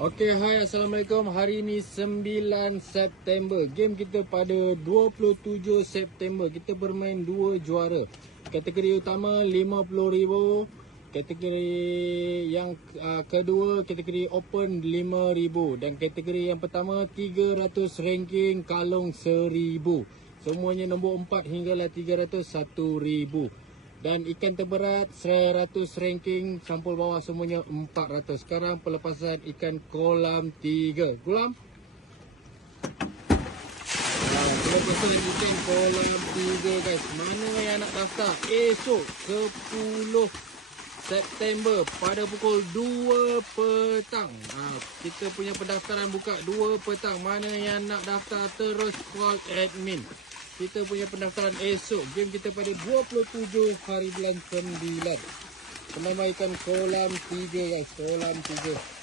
Okey, hai, Assalamualaikum. Hari ni 9 September. Game kita pada 27 September. Kita bermain dua juara. Kategori utama RM50,000. Kategori yang kedua, kategori open RM5,000. Dan kategori yang pertama 300 ranking kalung RM1,000. Semuanya nombor 4 hinggalah 300 RM1,000. Dan ikan terberat 100 ranking, sampul bawah semuanya 400. Sekarang pelepasan ikan kolam 3. Gulam. Pelepasan ikan kolam 3 guys. Mana yang nak daftar? Esok 10 September pada pukul 2 petang. Kita punya pendaftaran buka 2 petang. Mana yang nak daftar terus call admin. Kita punya pendaftaran esok. Game kita pada 27 hari bulan 9. Penambah ikan kolam 3 guys. Kolam 3.